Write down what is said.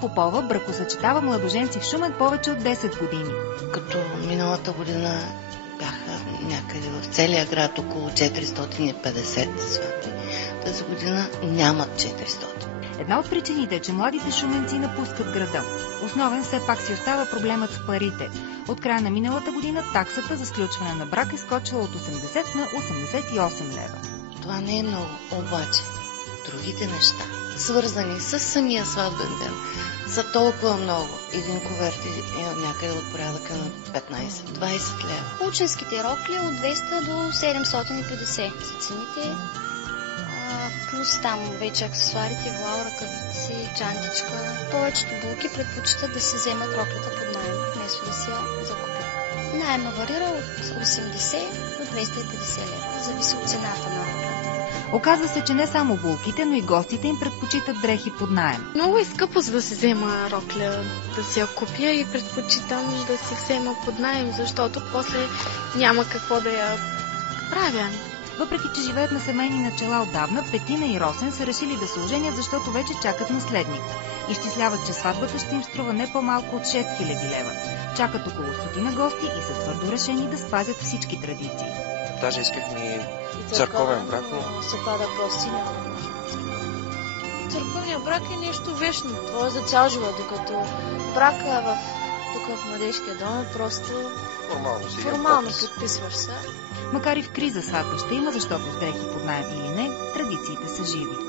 Попова бракосъчетава младоженци в Шумен повече от 10 години. Като миналата година бяха някъде в целия град около 450 сватби. Тази година нямат 400. Една от причините е, че младите шуменци напускат града. Основен все пак си остава проблемът с парите. От края на миналата година таксата за сключване на брак е скочила от 80 на 88 лева. Това не е много, обаче другите неща, свързани с самия сватбен ден, са толкова много. Един куверт е някъде от порядъка на 15-20 лева. Ученските рокли от 200 до 750 са цените. Плюс там вече аксесуарите, вуал, ръкавици, чантичка. Повечето булки предпочитат да се вземат роклята под наем, вместо да си я закупят. Наема варира от 80 до 250 лева, зависи от цената на роклята. Оказва се, че не само булките, но и гостите им предпочитат дрехи под наем. Много е скъпо, за да се взема рокля, да си я купя и предпочитам да си взема под наем, защото после няма какво да я правя. Въпреки че живеят на семейни начала отдавна, Петина и Росен са решили да се оженят, защото вече чакат наследник. Изчисляват, че сватбата ще им струва не по-малко от 6000 лева. Чакат около 100 гости и са твърдо решени да спазят всички традиции. Даже искахме и църковен брак, но се пада гости. Църковният брак е нещо вечно. Това е за цял живот, докато брака тук в младежкия дом е просто формално подписваш се. Макар и в криза сватба ще има, защото с дрехи под наем или не, традициите са живи.